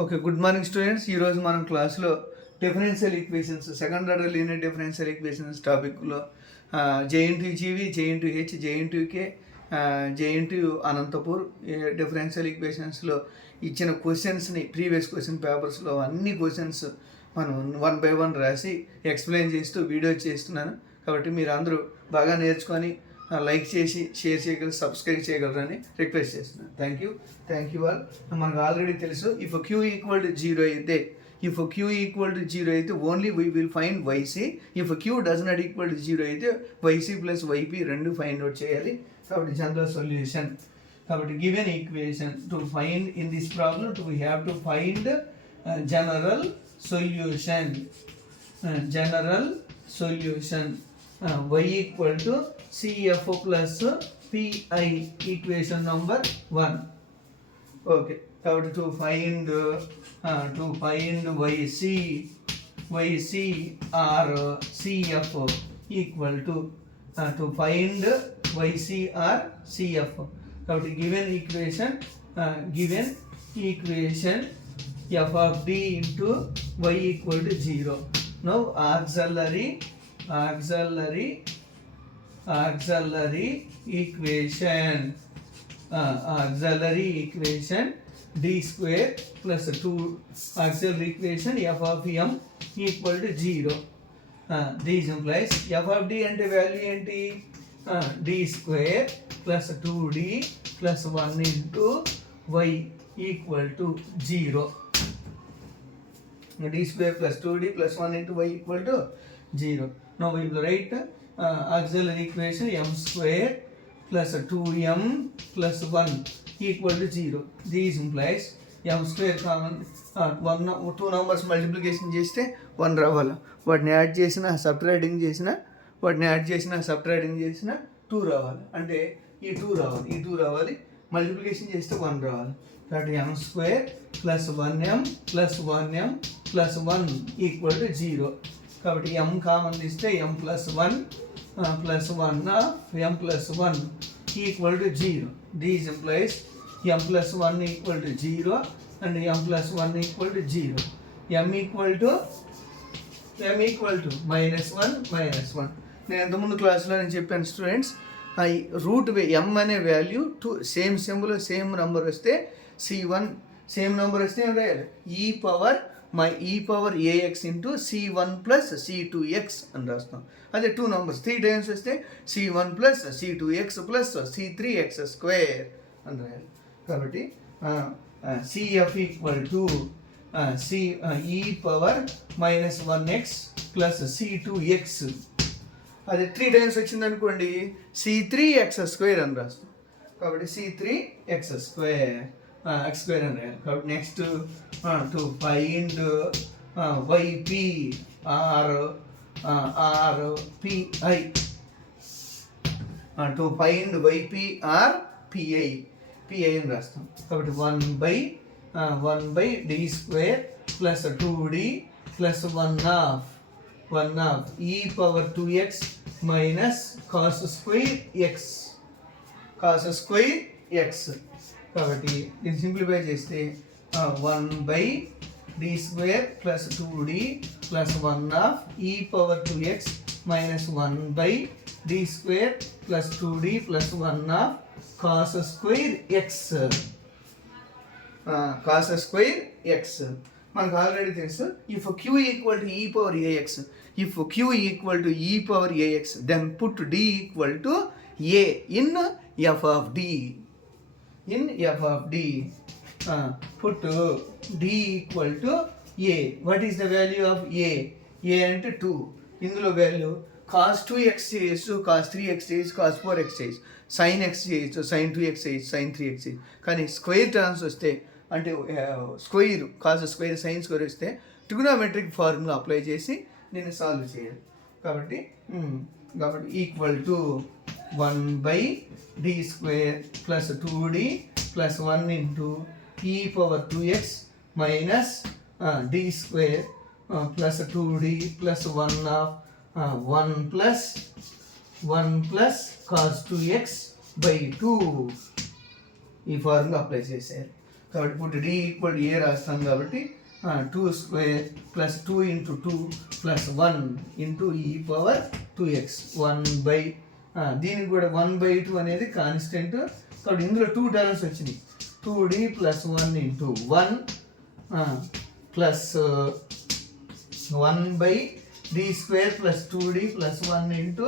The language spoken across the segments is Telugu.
Okay, good morning students. ఈరోజు మనం క్లాస్లో differential equations, second order linear differential equations టాపిక్లో JNTGV, JNTH, JNTK, JNT Anantapur differential ఈక్వేషన్స్లో ఇచ్చిన క్వశ్చన్స్ని ప్రీవియస్ క్వశ్చన్ పేపర్స్లో అన్ని క్వశ్చన్స్ మనం 1 by 1 రాసి ఎక్స్ప్లెయిన్ చేస్తూ వీడియో చేస్తున్నాను. కాబట్టి మీరు అందరూ బాగా నేర్చుకొని లైక్ చేసి షేర్ చేయగలరు, సబ్స్క్రైబ్ చేయగలరని రిక్వెస్ట్ చేస్తున్నాను. Thank you all. మనకు ఆల్రెడీ తెలుసు, ఇఫ్ క్యూ ఈక్వల్ టు 0 అయితే, ఇఫ్ క్యూ ఈక్వల్ టు 0 అయితే only we will find y c. If q does not equal to 0 అయితే వైసీ ప్లస్ వైపీ రెండు ఫైండ్ అవుట్ చేయాలి. కాబట్టి జనరల్ సొల్యూషన్, కాబట్టి given equation to find in this problem we have to find general solution. Y equal to CF plus PI, equation number 1. Okay, కాబట్టి to find YC or CF equal to find YC or CF. కాబట్టి given equation f of d into y equal to 0. Now auxiliary equation d square plus 2 auxiliary equation f of m equal to 0. This implies f of d ante value enti d square plus 2d plus 1 into y equal to 0. d square plus 2d plus 1 into y equal to 0. Now we will write auxiliary equation m square plus 2m plus 1 equal to 0. This implies m square common 2 numbers multiplication చేస్తే 1 రావాలి. వాటిని యాడ్ చేసిన సబ్ట్రాక్టింగ్ చేసిన 2 రావాలి. అంటే ఈ 2 రావాలి, మల్టిప్లికేషన్ చేస్తే 1 రావాలి. కాబట్టి m square plus 1m plus 1m plus 1 equal to 0. కాబట్టి m కామన్ తీస్తే m plus 1 plus 1 m plus 1 equal to 0. These implies m plus 1 equal to 0 and m plus 1 equal to 0. m equal to -1. నేను ఇంతకుముందు క్లాస్లో నేను చెప్పాను స్టూడెంట్స్, రూట్ m అనే value same symbol same number వస్తే C1 సేమ్ నెంబర్ వస్తే ఏం రాయాలి, e power ax into C1 plus C2x అని రాస్తాం. అదే 2 numbers 3 times వస్తే C1 plus C2x plus C3x square అని రాయాలి. కాబట్టి CF equal to e power -1x plus C2x. అది 3 times వచ్చింది అనుకోండి, C3x స్క్వేర్ అని రాస్తాం. కాబట్టి C3x స్క్వేర్ x స్క్వేర్ అని రాయాలి. కాబట్టి next to find YP or PI, to find YP or PI అని రాస్తాం. కాబట్టి 1 by d square plus 2d plus 1 half e power 2x minus cos square x. కాబట్టి ఇది సింప్లిఫై చేస్తే 1 by d square plus 2d plus 1 half e power 2x minus 1 by d square plus 2d plus 1 half cos square x. మనకు ఆల్రెడీ తెలుసు, if q equal to e power ax, then put d equal to a in f of d. Put d equal to a. What is the value of a? A అంటే 2. ఇందులో వాల్యూ cos 2x చేయొచ్చు, cos 3x చేయొచ్చు, cos 4x చేయొచ్చు, sin x చేయొచ్చు, sin 2x చేయొచ్చు, sin 3x చేయొచ్చు. కానీ స్క్వేర్ టర్మ్స్ వస్తే, అంటే square cos square sine square వస్తే ట్రిగ్నోమెట్రిక్ ఫార్ములా అప్లై చేసి నేను సాల్వ్ చేయాలి. కాబట్టి equal to 1 by d square plus 2d plus 1 into e power 2x minus d square plus 2d plus 1 plus cos 2x by 2. ఈ ఫార్ములా అప్లై చేశారు. కాబట్టి ఇప్పుడు d ఈక్వల్ టు a రాస్తాం కాబట్టి 2 square plus 2 into 2 plus 1 into ఈ పవర్ 2x 1 బై దీనికి కూడా 1/2 అనేది కాన్స్టెంట్. కాబట్టి ఇందులో 2 టర్మ్స్ వచ్చినాయి. 2d plus 1 into 1 plus 1 by d square plus 2d plus 1 into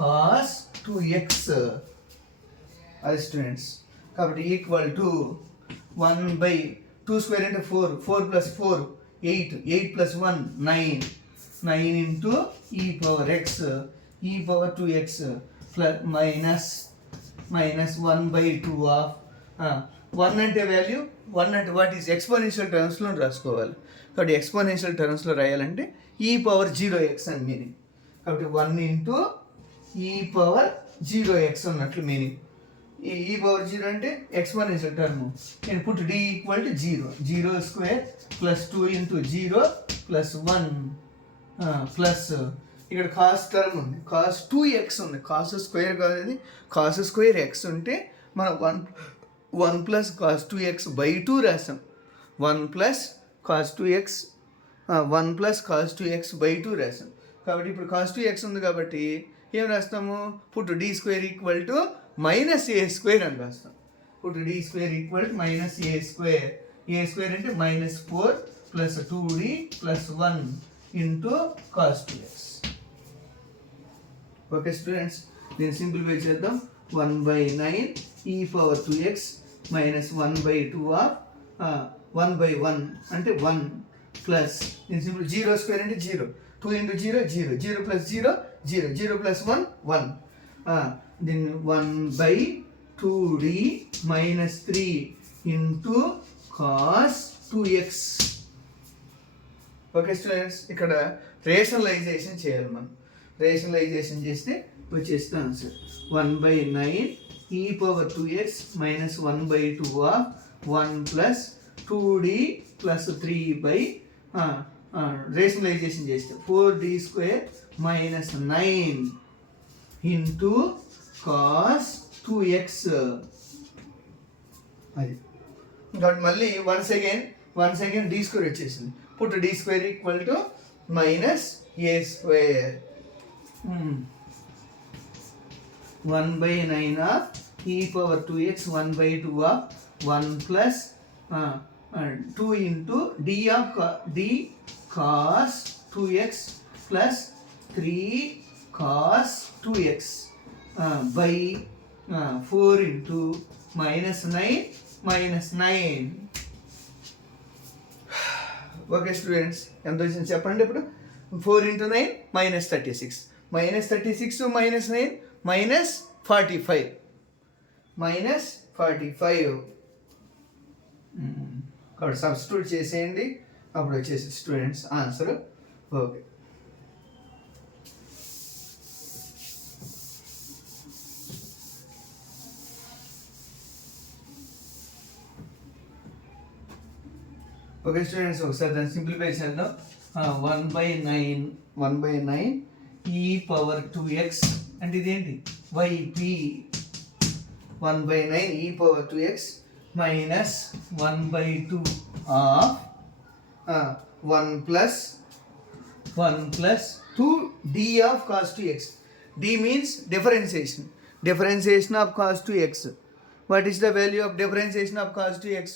cos 2x అది స్టూడెంట్స్. కాబట్టి ఈక్వల్ టు 1 బై 2 స్క్వేర్ అంటే 4 4 ప్లస్ 4 8 8 ప్లస్ 1 9 9 ఇంటూ ఈ పవర్ x ఈ power 2x plus minus 1/2 of 1 అంటే వాల్యూ 1 అంటే వాట్ ఈస్ ఎక్స్పోనెన్షియల్ టర్మ్స్లో రాసుకోవాలి. కాబట్టి ఎక్స్పోనెన్షియల్ టర్మ్స్లో రాయాలంటే ఈ పవర్ 0x అని మీనింగ్. కాబట్టి 1 ఇంటూ ఈ పవర్ 0x అన్నట్లు మీనింగ్. ఈ పవర్ 0 అంటే ఎక్స్పోనెన్షియల్ టర్మ్. నేను put d equal to 0 square plus 2 into 0 plus 1 plus ఇక్కడ కాస్ టర్మ్ ఉంది, కాస్ 2x ఉంది, కాస్ స్క్వేర్ కాదు ఇది, కాస్ స్క్వేర్ x ఉంటే మనం 1 ప్లస్ కాస్ 2x బై 2 రాస్తాం. 1 plus cos 2x 1 plus cos 2x by 2 రాస్తాం. కాబట్టి ఇప్పుడు కాస్ 2x ఉంది కాబట్టి ఏం రాస్తాము, పుట్టు d square equal to minus a square అని రాస్తాం. పుట్టు d square equal to minus a square. A square అంటే -4 plus 2d plus 1 into cos 2x. Okay students, దీన్ని సింప్లిఫై చేద్దాం. 1/9 e power 2x minus 1/2 of 1/1 అంటే 1 ప్లస్ దీని సింపుల్ 0 స్క్వేర్ అంటే 0 2 ఇంటూ 0 0 0 ప్లస్ 0 0 0 ప్లస్ 1 1 దీన్ని 1/2d minus 3 into cos 2x. Okay students, ఇక్కడ రేషనలైజేషన్ చేయాలి. మనం రేషనలైజేషన్ చేస్తే వచ్చేస్తే answer 1/9 e power 2x minus 1/2 of 1 plus 2d plus 3 by rationalization చేస్తే 4d square minus 9 into cos 2x. అది కాబట్టి మళ్ళీ వన్స్ అగైన్ d స్క్వేర్ వచ్చేసింది. Put d square equal to minus a square 1/9 of e power 2x 1/2 of 1 plus 2 into d cos 2x plus 3 cos 2x by 4 into -9 okay students, ఎంత వచ్చింది చెప్పండి. ఇప్పుడు 4 ఇంటూ 9 -36 -36 -9 -45 కాబట్టి సబ్స్టిట్యూట్ చేసేయండి. అప్పుడు వచ్చేసి students answer. Okay okay students, ఒకసారి దాన్ని సింప్లిఫై చేద్దాం. 1/9 ఈ పవర్ 2x అంటే ఇదేంటి yp 1/9 e power 2x minus 1/2 of 1 plus 2d of cos 2x. d means differentiation of cos 2x. What is the value of differentiation of cos 2x?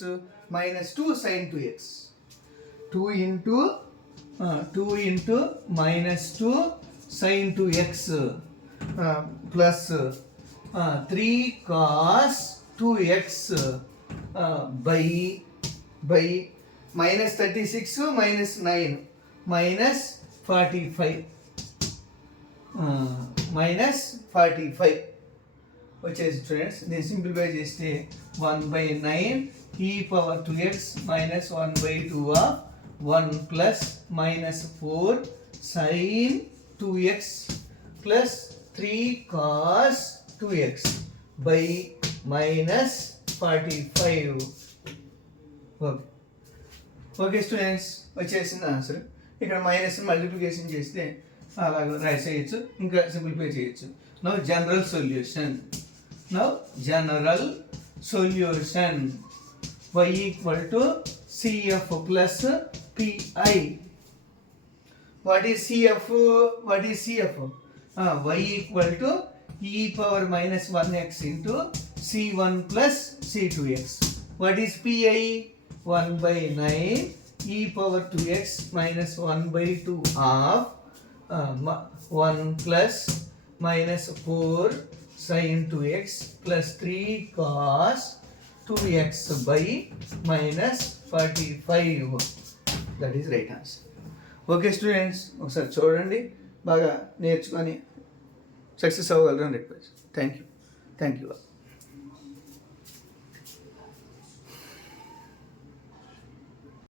-2 sin 2x. 2 into -2 sin 2x plus 3 cos 2x by -36 -9 -45 వచ్చేసి స్టూడెంట్స్ దీన్ని సింప్లిఫై చేస్తే 1/9 e power 2x minus 1/2 of 1 plus -4 sin 2x plus 3 cos 2x by -45. Okay students, వచ్చేసింది ఆన్సర్. ఇక్కడ మైనస్ మల్టిప్లికేషన్ చేస్తే అలాగ రాసేయచ్చు, ఇంకా సింప్లిఫై చేయొచ్చు. Now general solution y equal to CF plus PI. What is CF? What is CF? Y equal to e power minus 1x into C1 plus C2x. What is PI? 1 by 9 e power 2x minus 1 by 2 of 1 plus minus 4 sin 2x plus 3 cos 2x by minus 45. That is right answer. Okay students, ఒకసారి చూడండి, బాగా నేర్చుకొని సక్సెస్ అవ్వగలరని రిక్వెస్ట్. Thank you.